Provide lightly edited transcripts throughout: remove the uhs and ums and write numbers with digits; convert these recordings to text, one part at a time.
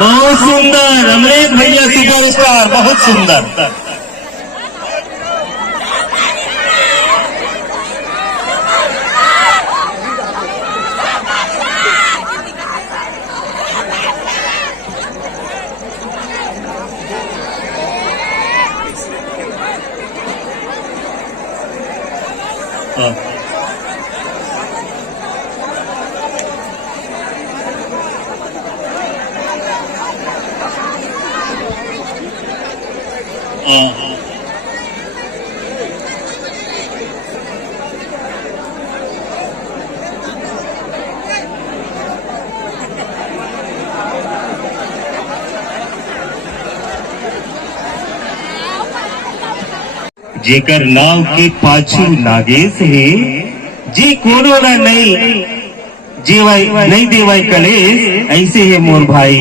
बहुत सुंदर अमरीश भैया सुपरस्टार, बहुत सुंदर। जेकर नाव के पाछू नागेश है, जी कोनो ना नहीं जीवाई नहीं देवाई कलेश, ऐसे है मोर भाई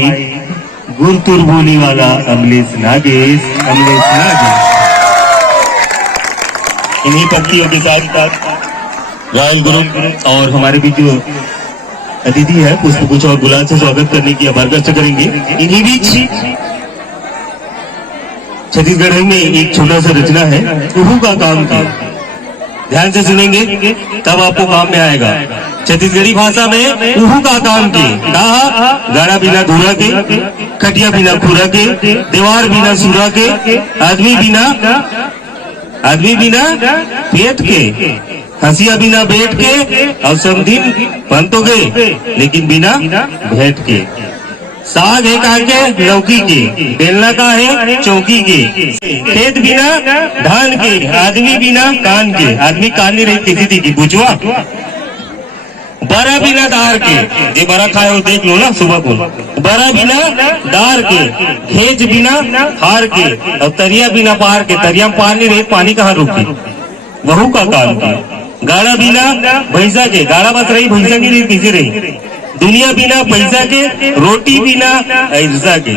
गुरतुर बोली वाला अमलेश नागेश। इन्हीं पत्तियों के साथ रॉयल ग्रुप और हमारे बीच जो अतिथि है पुष्प गुच्छ और गुलाल से स्वागत करने की अभ्यर्थना करेंगे। इन्हीं बीच छत्तीसगढ़ में एक छोटा सा रचना है, उहू का काम की। ध्यान से सुनेंगे तब आपको काम में आएगा। छत्तीसगढ़ी भाषा में उहू का काम की कहा, गाड़ा बिना धूरा के, खटिया बिना खुरा के, दीवार बिना सुरा के, आदमी बिना पेट के, हंसिया बिना बैठ के, और समधिन बन तो गए लेकिन बिना भेंट के। साग है कहा के लौकी के, बेलना का है चौकी के, खेत बिना धान के, आदमी बिना कान के। आदमी कान नहीं रही किसी की बुझवा, बरा बिना दार के, ये बरा खाए हो देख लो ना सुबह को, बरा बिना दार के, खेत बिना हार के, और तरिया बिना पार के। तरिया में पार नहीं रही, पानी कहाँ रुकी, वहू का काम की। गाड़ा बिना भैंसा के, गाड़ा बस रही भैंसा की नहीं किसी रही। दुनिया बिना पैसा के, रोटी बिना ऐसा के।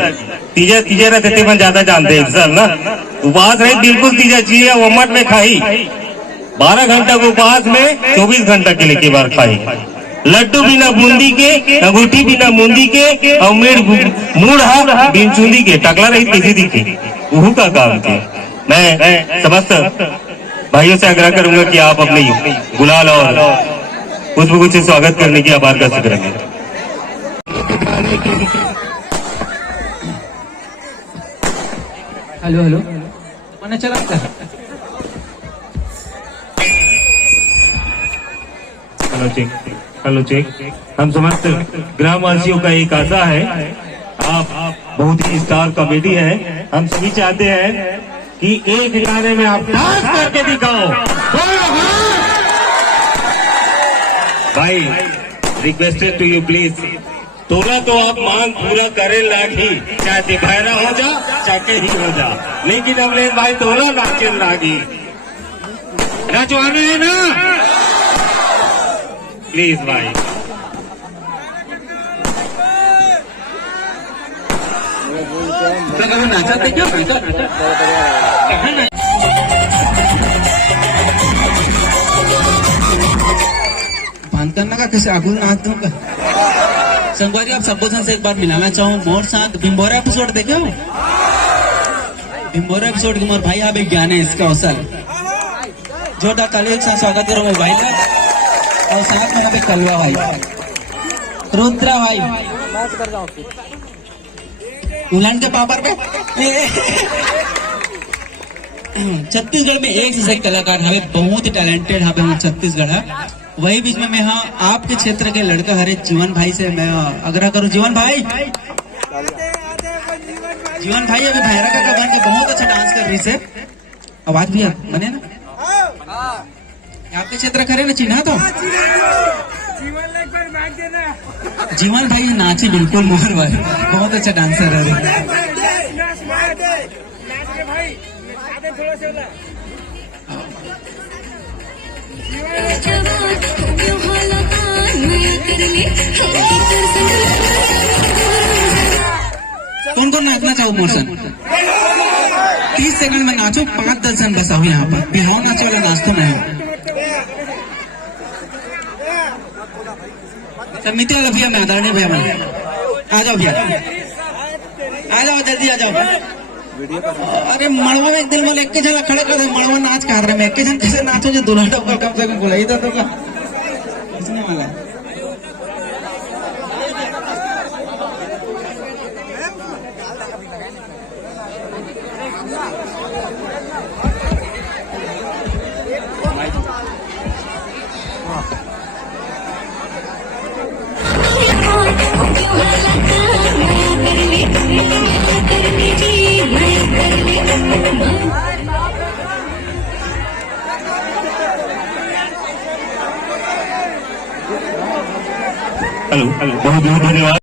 तीजा रहते मन ज्यादा जानते हैं ना, उपवास रहे बिल्कुल तीजा चाहिए, उमट में खाई 12 घंटा के उपवास में 24 घंटा के लिए बार खाई। लड्डू बिना बूंदी के, अंगूठी बिना मुंदी के, और मूढ़ा बिन चूंदी के। टकला रही किसी दी के, वहू का काम के। मैं समस्त भाइयों से आग्रह करूंगा कि आप अपने गुलाल और पुष्प से स्वागत करने की आभार कर सक रहे हैं। हेलो मैंने चला हेलो चेक। हम समस्त ग्रामवासियों का एक आशा है, आप बहुत ही स्टार कॉमेडी है। हम सभी चाहते हैं कि एक गाने में आप डांस करके दिखाओ। भाई रिक्वेस्टेड टू यू प्लीज, तोला तो आप मांग पूरा करे लागी, चाहे दिभायरा हो जा चाहे कहीं हो जा, लेकिन अमलेश भाई तोला नाचे लागी। नचवाना है ना प्लीज भाई। तो नाचा थे क्यों करना का किसी आगुल नाच दूंगा। संगवारी आप सबको से एक बार मिलाना चाहूँ मोर साथ भिम्बोरा एपिसोड देखे हो? भिम्बोरा एपिसोड के मोर भाई आप एक ज्ञान है इसका अवसर जोरदार तालियों के साथ स्वागत करो मोर भाई का। और साथ में यहाँ पे कलवा भाई, रुद्रा भाई, उलन के पापर पे छत्तीसगढ़ में एक से एक कलाकार हमें बहुत टैलेंटेड यहाँ पे हम छत्तीसगढ़ है। वही बीच में मैं आपके क्षेत्र के लड़का हरे जीवन भाई से मैं आग्रह करूं। जीवन भाई अभी भैरा का बन के बहुत अच्छा डांस कर रही से, आवाज भी बने ना आपके क्षेत्र करे ना, चिन्हा तो जीवन भाई नाचे बिल्कुल मोहर भाई, बहुत अच्छा डांसर है। कौन कौन नाचना चाहो मोर्सन? 30 सेकंड में नाचो, 5-10 जन बस आओ यहाँ पर। बिहार नाचो वाला नाच तो नहीं हो। समिति वाला भैया मैं आदरणीय भैया आ जाओ भैया। आ जाओ जल्दी आ जाओ। अरे मड़वा में एक दिन में एक के जन खड़े कर दे, मड़वा नाच का रहे मैं एक के जन कैसे नाचो जो दूल्हा टोकर कम से कम बोला ही तो इसने वाला हेलो बहुत बहुत धन्यवाद।